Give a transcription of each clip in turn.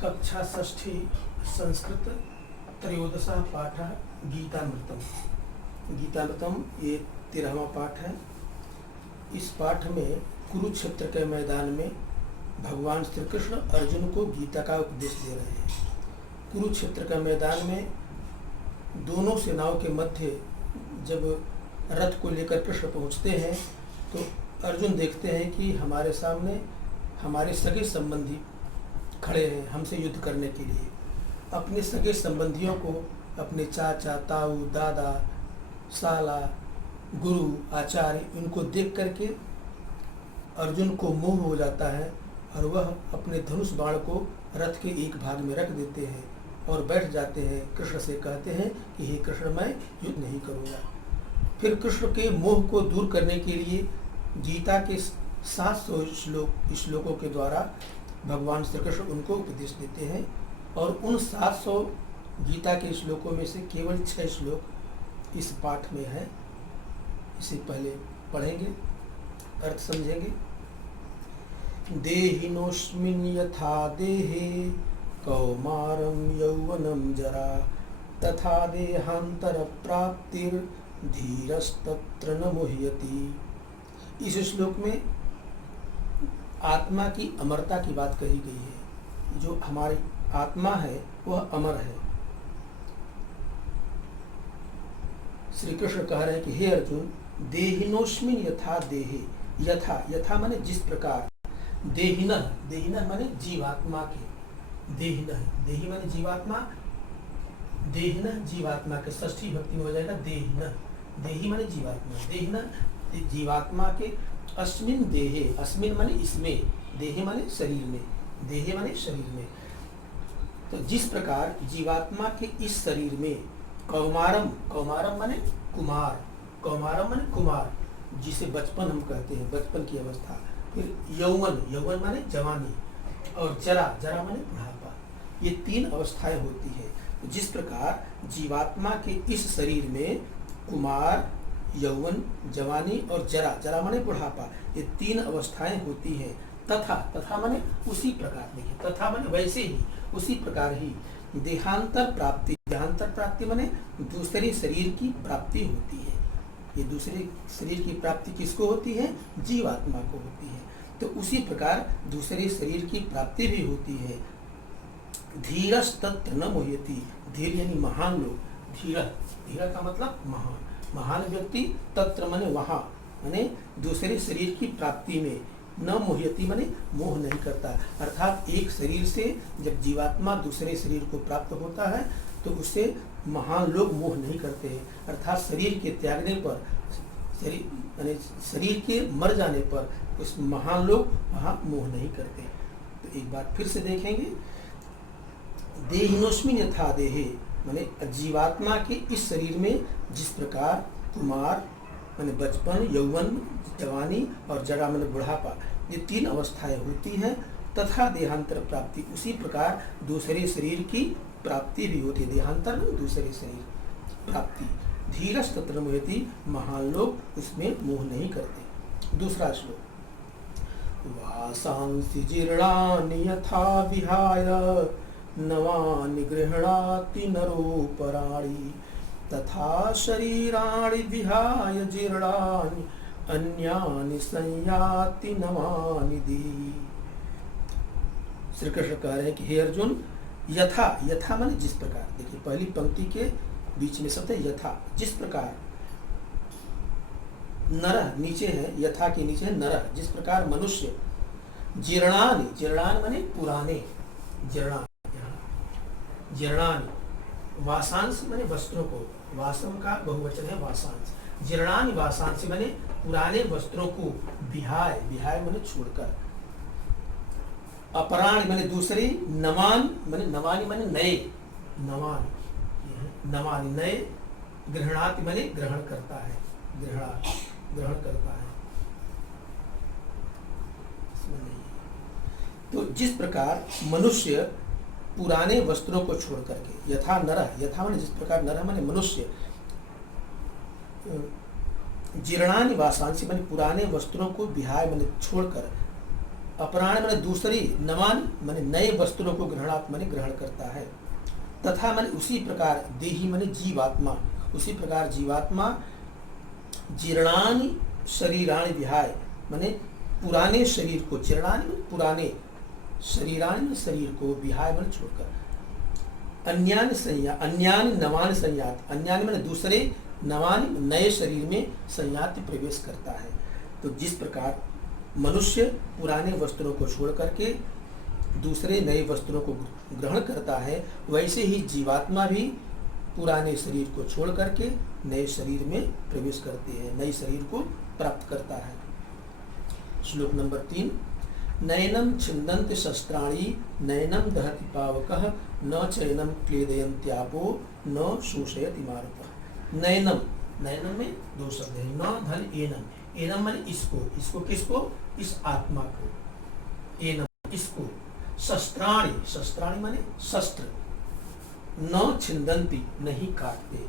कक्षा षष्ठी संस्कृत त्रयोदशा पाठ गीतामृतम। गीतामृतम ये 13वां पाठ है। इस पाठ में कुरुक्षेत्र के मैदान में भगवान श्री कृष्ण अर्जुन को गीता का उपदेश दे रहे हैं। कुरुक्षेत्र के मैदान में दोनों सेनाओं के मध्य जब रथ को लेकर कृष्ण पहुंचते हैं तो अर्जुन देखते हैं कि हमारे सामने हमारे सगे संबंधी खड़े हैं हमसे युद्ध करने के लिए। अपने सगे संबंधियों को, अपने चाचा, ताऊ, दादा, साला, गुरु, आचार्य, उनको देख करके अर्जुन को मोह हो जाता है और वह अपने धनुष बाण को रथ के एक भाग में रख देते हैं और बैठ जाते हैं। कृष्ण से कहते हैं कि हे कृष्ण, मैं युद्ध नहीं करूँगा। फिर कृष्ण के मोह को दूर करने के लिए गीता के 700 श्लोकों के द्वारा भगवान श्री कृष्ण उनको उपदेश देते हैं और उन 700 गीता के श्लोकों में से केवल 6 श्लोक इस पाठ में है। इसे पहले पढ़ेंगे, अर्थ समझेंगे। देहिनोऽस्मिन् यथा देहे कौमारं यौवनं जरा तथा देहांतर प्राप्तिर धीरस्तत्र न मुह्यति। इस श्लोक में आत्मा की अमरता की बात कही गई है। जो हमारी आत्मा है वह अमर है। श्री कृष्ण कह रहे हैं कि हे अर्जुन, देहिनोऽस्मिन् यथा देहे। यथा, यथा माने जिस प्रकार, देहिनः, देहिनः माने जीवात्मा के, देहिनः, देहि माने जीवात्मा, देहिनः जीवात्मा के षष्ठी भक्ति में हो जाएगा देहिनः। देहि माने जीवात्मा, देहिनः जीवात्मा के, अस्मिन् देहे, अस्मिन् माने इसमें, देहे माने शरीर में, देहे माने शरीर में। तो जिस प्रकार जीवात्मा के इस शरीर में कौमारम, कौमारम माने कुमार, कौमारम माने कुमार, जिसे बचपन हम कहते हैं, बचपन की अवस्था। फिर यौवन, यौवन माने जवानी, और जरा, जरा माने बुढ़ापा। ये 3 अवस्थाएं होती है। तो जिस प्रकार जीवात्मा के इस शरीर में कुमार, यौवन, जवानी और जरा, जरा माने बुढ़ापा, ये 3 अवस्थाएं होती हैं। तथा, तथा माने उसी प्रकार, देखिए तथा माने वैसे ही, उसी प्रकार ही देहांतर प्राप्ति, देहांतर प्राप्ति माने दूसरे शरीर की प्राप्ति होती है। ये दूसरे शरीर की प्राप्ति किसको होती है? जीवात्मा को होती है। तो उसी प्रकार दूसरे शरीर की प्राप्ति भी होती है। धीरस्तत्र न मुह्यति। धीर यानी महान लोग, धीर, धीर का मतलब महान, महान व्यक्ति, तत्र माने वहाँ, माने दूसरे शरीर की प्राप्ति में, न मोह्यति माने मोह नहीं करता। अर्थात एक शरीर से जब जीवात्मा दूसरे शरीर को प्राप्त होता है तो उससे महान लोग मोह नहीं करते हैं। अर्थात शरीर के त्यागने पर, शरीर माने शरीर के मर जाने पर उस महान लोग वहाँ मोह नहीं करते। तो एक बार फिर से देखेंगे, देहिनोऽस्मिन् यथा देहे माने जीवात्मा के इस शरीर में जिस प्रकार कुमार माने बचपन, यौवन, जवानी और जरा माने बुढ़ापा, ये 3 अवस्थाएं होती हैं। तथा देहांतर प्राप्ति, उसी प्रकार दूसरे शरीर की प्राप्ति भी होती है। देहांतर में दूसरे शरीर प्राप्ति। धीरस्तत्र न मुह्यति, महान लोग उसमें मोह नहीं करते। दूसरा श्लोक, वासांसि जीर्णानि यथा विहाय नवानि गृह्णाति नरोपराणि तथा शरीराणि विहाय जीर्णानि अन्यानि संयाति नवानि दी। श्री कृष्ण कह रहे हैं कि हे अर्जुन, यथा, यथा माने जिस प्रकार, देखिए पहली पंक्ति के बीच में शब्द है यथा, जिस प्रकार। नरः नीचे है, यथा के नीचे है नरः, जिस प्रकार मनुष्य। जीर्णानि, जीर्णानि माने पुराने, जीर्णानि, जीर्णानि, वासांस माने वस्त्रों को, वासम का बहुवचन है वासांस। जीर्णानि वासांस माने पुराने वस्त्रों को, विहाय, विहाय माने छोड़कर, अपराण माने दूसरे, नवान माने, नवानि माने नए, नवान, नवानि नए, गृह्णाति माने ग्रहण करता है, ग्रहण करता है। तो जिस प्रकार मनुष्य पुराने वस्त्रों को छोड़ करके, यथा नरः, यथा माने जिस प्रकार, नरः माने मनुष्य, जीर्णानि वासांसि माने पुराने वस्त्रों को, विहाय माने छोड़कर, अपराण माने दूसरी, नवान माने नए वस्त्रों को ग्रहणात् माने ग्रहण करता है। तथा माने उसी प्रकार, देही माने जीवात्मा, उसी प्रकार जीवात्मा जीर्णानि शरीराणि विहाय माने पुराने शरीर को, जीर्णानि माने पुराने, शरीराणि माने शरीर को, विहाय माने छोड़कर, अन्यान संया, अन्यान नवान संयात, अन्यान माने दूसरे, नवान नए शरीर में संयात प्रवेश करता है। तो जिस प्रकार मनुष्य पुराने वस्त्रों को छोड़ करके दूसरे नए वस्त्रों को ग्रहण करता है, वैसे ही जीवात्मा भी पुराने शरीर को छोड़ करके नए शरीर में प्रवेश करती है, नए शरीर को प्राप्त करता है। श्लोक नंबर 3, नयनम छिन्दन्ति शस्त्राणि नयनम दहति पावकः न चैनम क्लेदयन्त्यापो न शोषयति मारुतः। नयनम, नयनम में दो शब्द है, न धन एनम, एनम माने इसको, इसको किसको, इस आत्मा को, एनम इसको, शस्त्राणि, शस्त्राणि माने शस्त्र, न छिन्दन्ति नहीं काटते,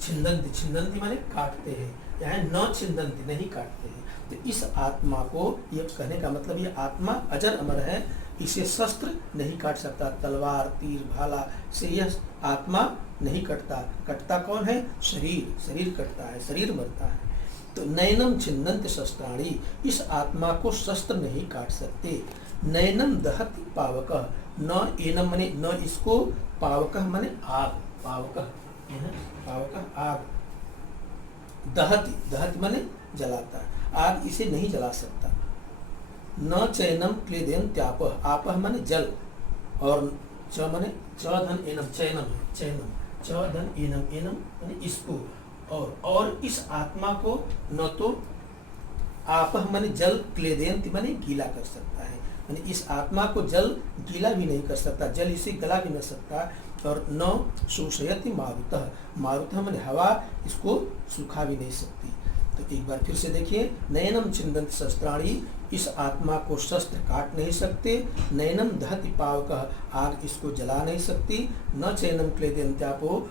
छिन्दन्ति, छिन्दन्ति माने काटते हैं, यहाँ न छिन्दन्ति नहीं काटते हैं। तो इस आत्मा को, ये कहने का मतलब ये आत्मा अजर अमर है, इसे शस्त्र नहीं काट सकता, तलवार तीर भाला से यह आत्मा नहीं कटता। कटता कौन है, शरीर, शरीर कटता है, शरीर मरता है। तो नयनम छिन्दन्त शस्त्राणि, इस आत्मा को शस्त्र नहीं काट सकते। नयनम दहति पावकः, न एनम मने न इसको, पावकः मने आग, पावकः पावकः आग, दहति, दहति मने जलाता है, आग इसे नहीं जला सकता। न चैनम क्लेदयन्त्यापः, आपः मने जल, और च मने च धन एनम, चैनम है, चैनम, च धन एनम, एनम मने इसको, और इस आत्मा को न तो आपः मने जल, क्लेदयन्ति मने गीला कर सकता है, यानी इस आत्मा को जल गीला भी नहीं कर सकता, जल इसे गला भी नहीं सकता, और न शोषयति मारुतः, मारुतः माने हवा इसको सुखा भी नहीं सकती। तो एक बार फिर से देखिए, नयनम छिन्दन्ति शस्त्राणि, इस आत्मा को शस्त्र काट नहीं सकते। नयनम दहति पावकः, आग इसको जला नहीं सकती। न चैनम क्लेदयन्त्यापो,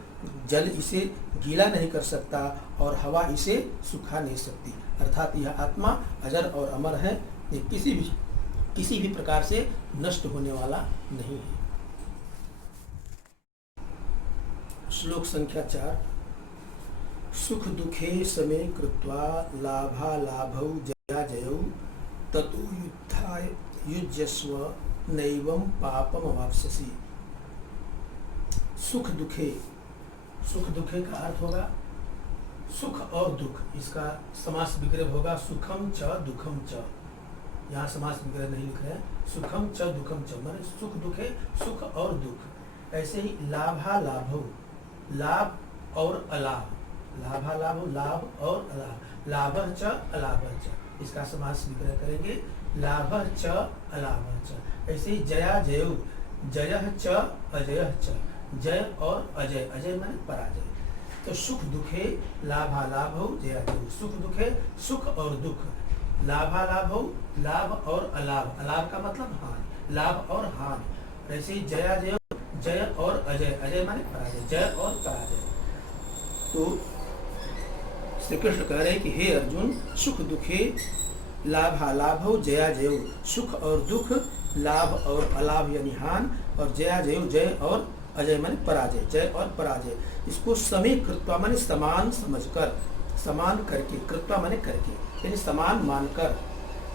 जल इसे गीला नहीं कर सकता, और हवा इसे सुखा नहीं सकती। अर्थात यह आत्मा अजर और अमर है, ये किसी भी प्रकार से नष्ट होने वाला नहीं है। श्लोक संख्या 4, सुख दुखे समे कृत्वा लाभा लाभौ जया जयौ ततो युद्धाय युज्यस्व नैवं पापम अवाप्स्यसि। सुख दुखे, सुख दुखे का अर्थ होगा सुख और दुख, इसका समास विग्रह होगा सुखम च दुखम च, यहाँ समास विग्रह नहीं लिख रहे हैं, सुखम च दुखम च माने सुख दुखे, सुख और दुख। ऐसे ही लाभा लाभौ, लाभ और अलाभ, लाभा लाभ, लाभ और अलाभ, लाभः च अलाभः च, इसका समास विग्रह करेंगे लाभः च अलाभः च। ऐसे ही जया जयौ, जयः च अजयः च, जय और अजय, अजय माने पराजय। तो सुख दुखे लाभा लाभौ जया जयौ, सुख दुखे सुख और दुख, लाभा लाभौ लाभ और अलाभ, अलाभ का मतलब हानि, लाभ और हानि। ऐसे ही जया जयौ, जय और अजय, अजय माने पराजय, जय और पराजय। तो श्री कृष्ण कह रहे हैं कि हे अर्जुन, सुख दुखे लाभा लाभौ जया जयौ, सुख और दुख, लाभ और अलाभ यानी हान, और जया जयौ, जय और अजय माने पराजय, जय और पराजय। इसको समे कृत्वा माने समान समझकर, समान करके, कृत्वा माने करके, यानी समान मानकर,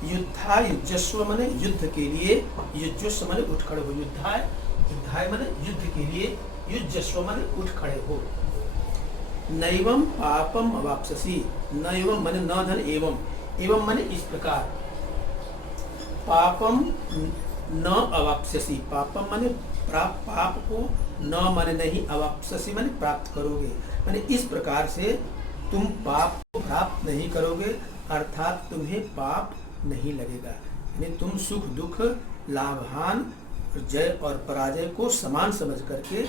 युद्धाय युज्यस्व माने युद्ध के लिए, युज्यस्व माने उठ खड़े हो, युद्धाय, युद्धाय माने युद्ध के लिए, युज्यस्व माने उठ खड़े हो। नैवं पापम अवाप्स्यसि, नैवं माने न धन एवं, एवं माने इस प्रकार, पापम न अवाप्स्यसि, पापम माने प्राप्त, पाप को न माने नहीं, अवाप्स्यसि माने प्राप्त करोगे, माने इस प्रकार से तुम पाप को प्राप्त नहीं करोगे, अर्थात तुम्हें पाप नहीं लगेगा। यानी तुम सुख दुख लाभहान जय और पराजय को समान समझ करके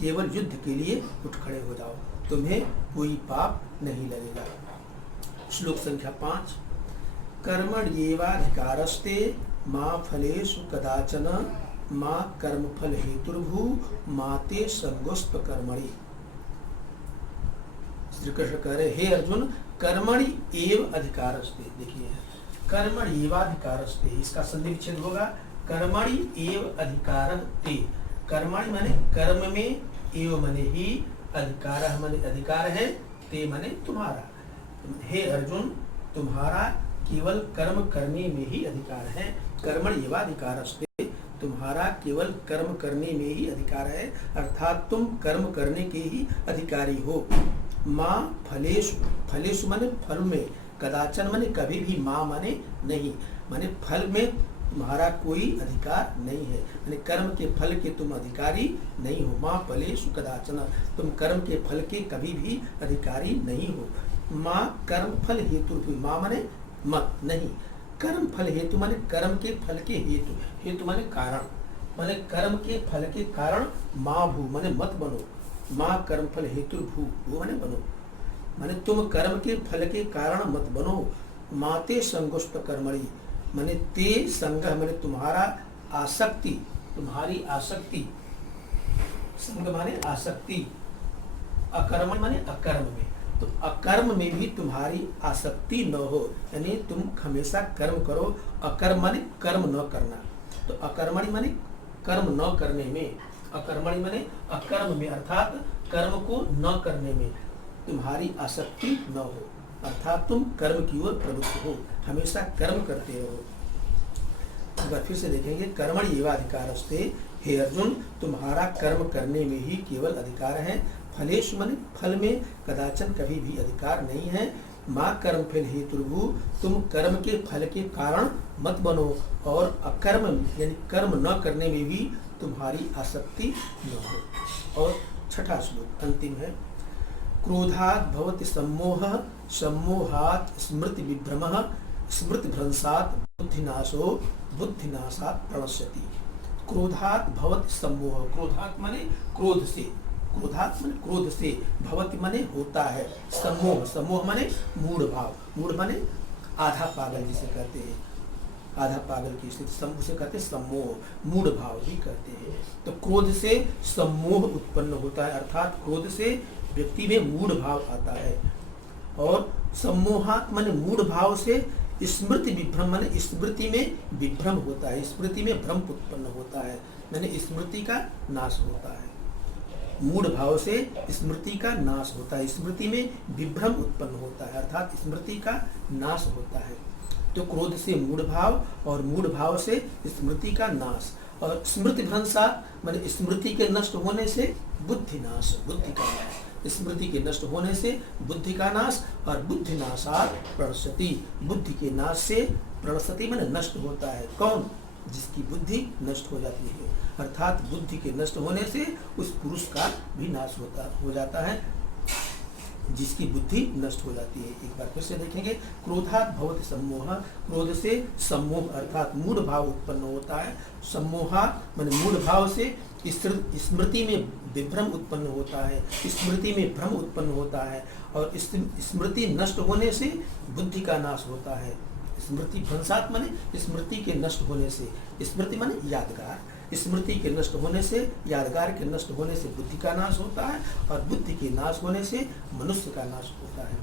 केवल युद्ध के लिए उठ खड़े हो जाओ, तुम्हें कोई पाप नहीं लगेगा। श्लोक संख्या 5, कर्मण्येवाधिकारस्ते मा फलेषु कदाचन मा कर्मफल हेतुर्भू मा ते संगोष्ठ कर्मणि। श्री कृष्ण कह रहे हे अर्जुन, कर्मणि एव अधिकारस्ते, देखिए कर्मणि एवाधिकारस्ते, इसका संधि विच्छेद होगा कर्मणि एव अधिकारः ते। कर्मणि माने कर्म में, एव माने ही, अधिकारः माने अधिकार है, ते माने तुम्हारा। हे अर्जुन, तुम्हारा केवल कर्म करने में ही अधिकार है। कर्मणि एवाधिकारस्ते, तुम्हारा केवल कर्म करने में ही अधिकार है, अर्थात तुम कर्म करने के ही अधिकारी हो। माँ फलेषु, फलेषु माने फल में, कदाचन माने कभी भी, माँ माने नहीं, माने फल में तुम्हारा कोई अधिकार नहीं है, माने कर्म के फल के तुम अधिकारी नहीं हो। माँ फलेषु कदाचन, तुम कर्म के फल के कभी भी अधिकारी नहीं हो। माँ कर्म फल हेतु, माँ माने मत, नहीं, कर्म फल हेतु माने कर्म के फल के हेतु, हेतु माने कारण, माने कर्म के फल के कारण माँ भू माने मत बनो। माँ कर्म फल हेतु भू, भू माने बनो, माने तुम कर्म के फल के कारण मत बनो। माते संगुष्ट कर्मणि, माने ते संग माने तुम्हारा, आसक्ति, तुम्हारी आसक्ति, संग माने आसक्ति, अकर्म माने अकर्म में, तो अकर्म में भी तुम्हारी आसक्ति न हो, यानी तुम हमेशा कर्म करो। अकर्म माने कर्म न करना, तो अकर्मणि माने कर्म न करने में, अकर्मणि माने अकर्म में, अर्थात कर्म को न करने में तुम्हारी आसक्ति न हो, अर्थात तुम कर्म की ओर प्रवृत्त हो, हमेशा कर्म करते रहो। एक बार फिर से देखेंगे, कर्मणि एवाधिकारस्ते, हे अर्जुन, तुम्हारा कर्म करने में ही केवल अधिकार है। फलेषु माने फल में, कदाचन कभी भी अधिकार नहीं है। माँ कर्म फल हेतुर्भु, तुम कर्म के फल के कारण मत बनो, और अकर्म यानी कर्म न करने में भी तुम्हारी आसक्ति न हो। और छठा श्लोक अंतिम है, क्रोधात् भवति सम्मोहः, सम्मोहात् स्मृति विभ्रमः, स्मृति भ्रंशात् बुद्धिनाशो, बुद्धिनाशात् प्रणश्यति। क्रोधात् भवति सम्मोह, क्रोधात् माने क्रोध से, क्रोधात् माने क्रोध से, भवति माने होता है, सम्मोह, सम्मोह माने मूढ़ भाव, मूढ़ माने आधा पागल जिसे कहते हैं, आधा पागल की स्थिति, उसे कहते हैं सम्मोह, मूढ़ भाव भी कहते हैं। तो क्रोध से सम्मोह उत्पन्न होता है, अर्थात क्रोध से व्यक्ति में मूढ़ भाव आता है। और सम्मोहात् माने मूढ़ भाव से स्मृति विभ्रम माने स्मृति में विभ्रम होता है, स्मृति में भ्रम उत्पन्न होता है, माने स्मृति का नाश होता है। मूढ़ भाव से स्मृति का नाश होता है, स्मृति में विभ्रम उत्पन्न होता है, अर्थात स्मृति का नाश होता है। तो क्रोध से मूढ़ भाव, और मूढ़ भाव से स्मृति का नाश, और स्मृति भ्रंशात् माने स्मृति के नष्ट होने से बुद्धि नाश, बुद्धि का नाश, स्मृति के नष्ट होने से बुद्धि का नाश, और बुद्धि नाशात् प्रणश्यति, बुद्धि के नाश से प्रणश्यति माने नष्ट होता है। कौन? जिसकी बुद्धि नष्ट हो जाती है, अर्थात बुद्धि के नष्ट होने से उस पुरुष का भी नाश हो जाता है, जिसकी बुद्धि नष्ट हो जाती है। एक बार फिर से देखेंगे, क्रोधात् भवति सम्मोह, क्रोध से सम्मोह अर्थात मूढ़ भाव उत्पन्न होता है। सम्मोहात् माने मूढ़ भाव से स्मृति में विभ्रम उत्पन्न होता है, स्मृति में भ्रम उत्पन्न होता है, और स्मृति नष्ट होने से बुद्धि का नाश होता है। स्मृति भ्रंशात् माने स्मृति के नष्ट होने से, स्मृति माने यादगार, स्मृति के नष्ट होने से, यादगार के नष्ट होने से बुद्धि का नाश होता है, और बुद्धि के नाश होने से मनुष्य का नाश होता है।